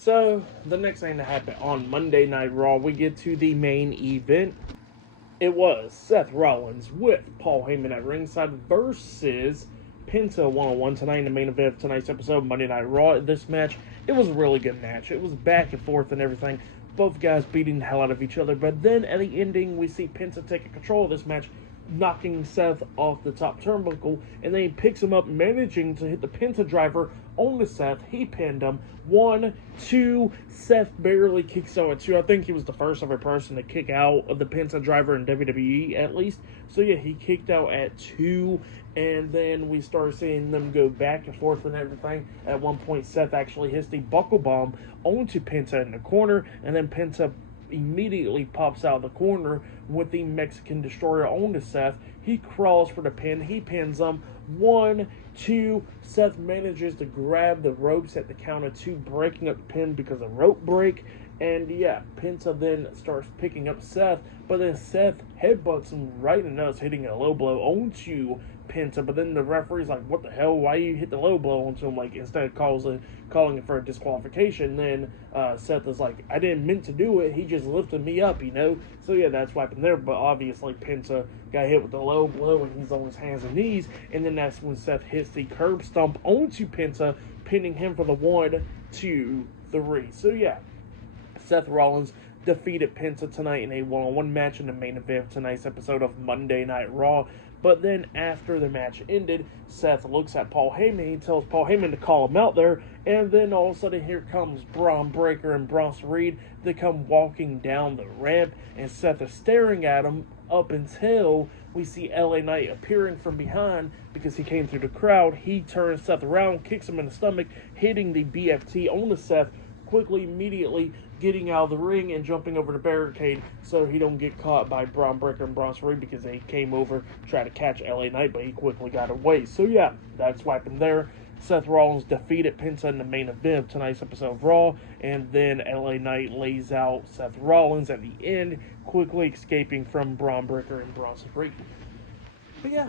So, the next thing that happened on Monday Night Raw, we get to the main event. It was Seth Rollins with Paul Heyman at ringside versus Penta one-on-one tonight in the main event of tonight's episode, Monday Night Raw. This match, it was a really good match. It was back and forth and everything. Both guys beating the hell out of each other. But then at the ending, we see Penta taking control of this match, knocking Seth off the top turnbuckle, and then he picks him up, managing to hit the Penta driver on to Seth. He pinned him. 1, 2. Seth barely kicks out at 2. I think he was the first ever person to kick out of the Penta driver in WWE, at least. So yeah, he kicked out at 2, and then we start seeing them go back and forth and everything. At one point, Seth actually hits the buckle bomb onto Penta in the corner, and then Penta immediately pops out of the corner with the Mexican Destroyer onto Seth. He crawls for the pin. He pins him. 1, 2. Seth manages to grab the ropes at the count of 2, breaking up the pin because of rope break. And yeah, Penta then starts picking up Seth, but then Seth headbutts him right in the nuts, hitting a low blow onto Penta. But then the referee's like, what the hell? Why you hit the low blow onto him? Like, instead of calling it for a disqualification. Then Seth is like, I didn't mean to do it. He just lifted me up, you know? So yeah, that's what happened there. But obviously Penta got hit with the low blow and he's on his hands and knees. And then that's when Seth hits the curb stomp onto Penta, pinning him for the 1, 2, 3. So yeah, Seth Rollins defeated Penta tonight in a one-on-one match in the main event of tonight's episode of Monday Night Raw. But then after the match ended, Seth looks at Paul Heyman. He tells Paul Heyman to call him out there. And then all of a sudden, here comes Braun Breaker and Bronson Reed. They come walking down the ramp, and Seth is staring at him up until we see LA Knight appearing from behind because he came through the crowd. He turns Seth around, kicks him in the stomach, hitting the BFT on the Seth, quickly, immediately getting out of the ring and jumping over the barricade so he don't get caught by Braun Breaker and Bronson Reed because they came over to try to catch LA Knight, but he quickly got away. So yeah, that's what happened there. Seth Rollins defeated Penta in the main event of tonight's episode of Raw, and then LA Knight lays out Seth Rollins at the end, quickly escaping from Braun Breaker and Bronson Reed. But yeah,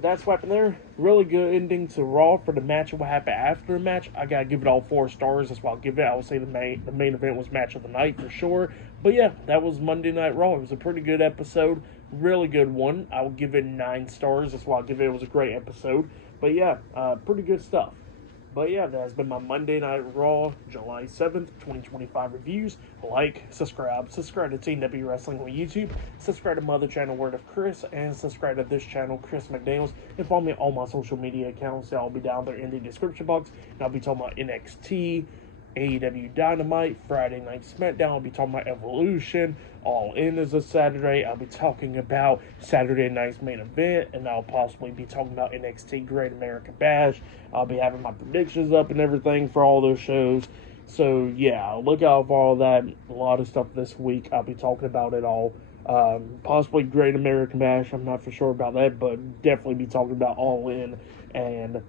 that's what happened there. Really good ending to Raw for the match and what happened after the match. I gotta give it all 4 stars. That's what I'll give it. I would say the main event was match of the night for sure. But yeah, that was Monday Night Raw. It was a pretty good episode. Really good one. I would give it 9 stars. That's why I'll give it. It was a great episode. But yeah, pretty good stuff. But yeah, that has been my Monday Night Raw, July 7th, 2025 reviews. Like, subscribe to TW Wrestling on YouTube, subscribe to my other channel, Word of Chris, and subscribe to this channel, Chris McDaniels, and follow me on all my social media accounts. They'll all be down there in the description box. And I'll be talking about NXT, AEW Dynamite, Friday Night SmackDown. I'll be talking about Evolution. All In is a Saturday. I'll be talking about Saturday night's main event, and I'll possibly be talking about NXT Great American Bash. I'll be having my predictions up and everything for all those shows. So yeah, look out for all that. A lot of stuff this week. I'll be talking about it all. Possibly Great American Bash. I'm not for sure about that, but definitely be talking about All In and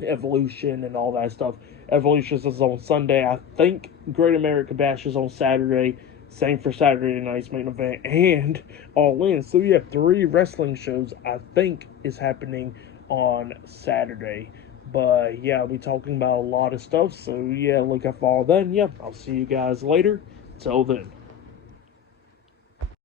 Evolution and all that stuff. Evolution is on Sunday. I think Great American Bash is on Saturday. Same for Saturday night's main event and All In. So yeah, 3 wrestling shows I think is happening on Saturday. But yeah, I'll be talking about a lot of stuff. So yeah, look out for all that. And yeah, I'll see you guys later. Till then.